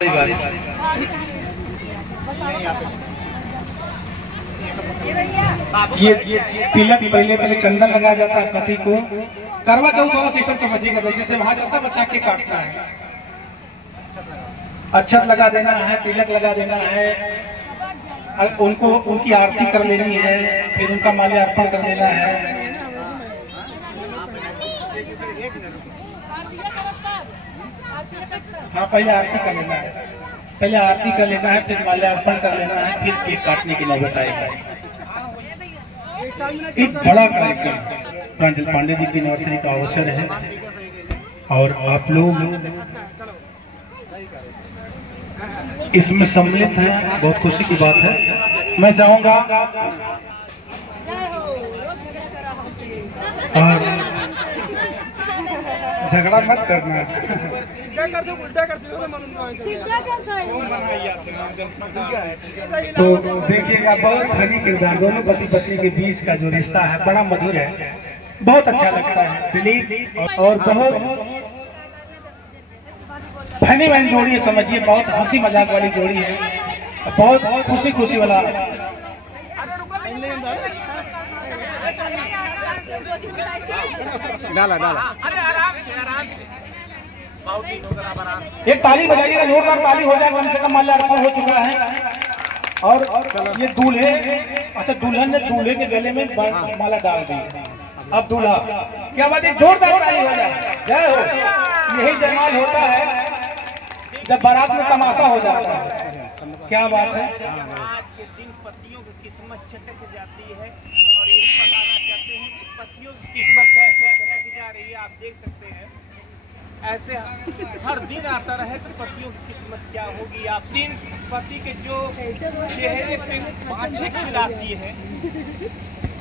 ये तिलक पहले चंदन लगाया जाता है पति को। करवा चौथ वाला सिस्टम समझिएगा, जैसे से वहां जाता है बच्चा के काटना है, अक्षत लगा देना है, तिलक लगा देना है, उनको उनकी आरती कर लेनी है, फिर उनका माल्यार्पण कर देना है। हाँ, पहले आरती कर लेना है, फिर माल्यार्पण कर लेना है, फिर केक काटने की नौबत आएगी। एक बड़ा कार्यक्रम प्रांजल पांडे जी की एनिवर्सरी का अवसर है और आप लोग इसमें सम्मिलित हैं, बहुत खुशी की बात है। मैं चाहूंगा और झगड़ा मत करना, तो देखिएगा बहुत फनी किरदार, दोनों पति पत्नी के बीच का जो रिश्ता है बड़ा मधुर है, बहुत अच्छा लगता है दिलीप, और बहुत फनी वाली जोड़ी है, समझिए बहुत हंसी मजाक वाली जोड़ी है, बहुत खुशी वाला। डाला एक ताली बजाइएगा, जोरदार ताली हो जाए, कम से कम माल्यार्पण हो चुका है। और ये दूल्हे, अच्छा दुल्हन ने दूल्हे के गले में माला डाल दी, अब दूल्हा, क्या बात है, जोरदार ताली हो जाए, जय हो। यही जयमाल होता है जब बारात में तमाशा हो जाता है, क्या बात है। आज के दिन पतियों की किस्मत छटक जाती है और ये बताना चाहते हैं कि पतियों की किस्मत कैसे छटक जा रही है। आप देख सकते हैं ऐसे हर दिन आता रहे तो पतियों की किस्मत क्या होगी। आप दिन पति के जो चेहरे पे बाछे खिलाती है,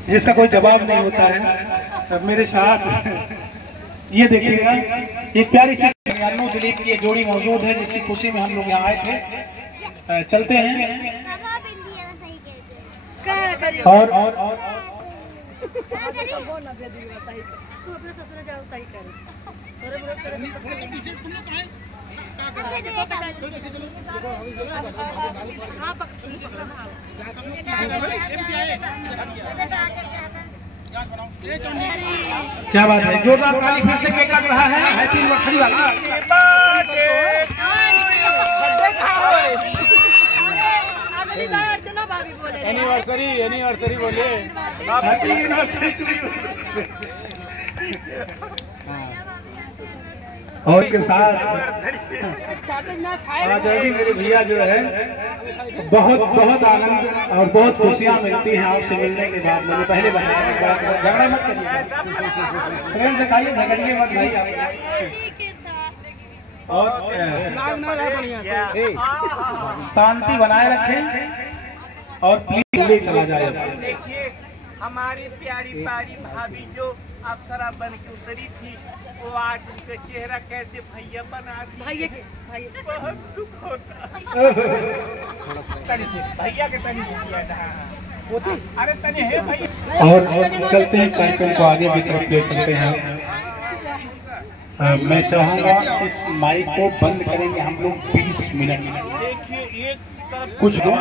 जिसका कोई जवाब नहीं होता है। मेरे साथ ये देखिएगा एक प्यारी सी दिलीप की जोड़ी मौजूद है, जिसकी खुशी में हम लोग यहाँ आए थे। चलते हैं और क्या बात है, जोरदार ताली फिर से केक काट रहा है, हैप्पी एनिवर्सरी वाला। एनिवर्सरी बोले, हैप्पी एनिवर्सरी। और के साथ आजादी मेरे भैया जो है, बहुत आनंद और बहुत खुशियाँ मिलती हैं आपसे मिलने के बाद। मैंने पहले बताया, झगड़ा मत करिए, प्रेम से खाइए, झगड़िए मत भाई। और शांति बनाए रखें और प्लीज ले चला जाए। देखिए हमारी प्यारी प्यारी भाभी जो अप्सरा बन के उतरी थी, वो आज उनका चेहरा कैसे भैया बना दी। बहुत दुख होता भैया के तनी किया था। अरे तनी है भैया। और चलते हैं कार्यक्रम को आगे की तरफ ले चलते हैं। मैं चाहूंगा इस माइक को बंद करेंगे हम लोग 20 मिनट। देखिए एक कुछ दो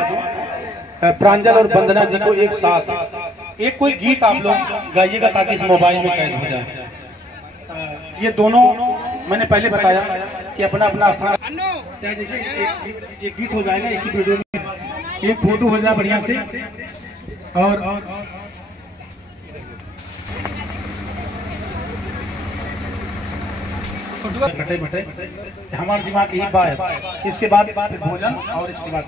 प्रांजल और वंदना जी को एक साथ एक कोई गीत आप लोग गाइएगा ताकि इस मोबाइल में कैद हो जाए। ये दोनों मैंने पहले बताया कि अपना अपना स्थान, चाहे जैसे एक गीत हो जाएगा इसी वीडियो में, एक फोटो हो जाए बढ़िया से। और बटे हमारे दिमाग यही बात है, इसके बाद भोजन और इसके बाद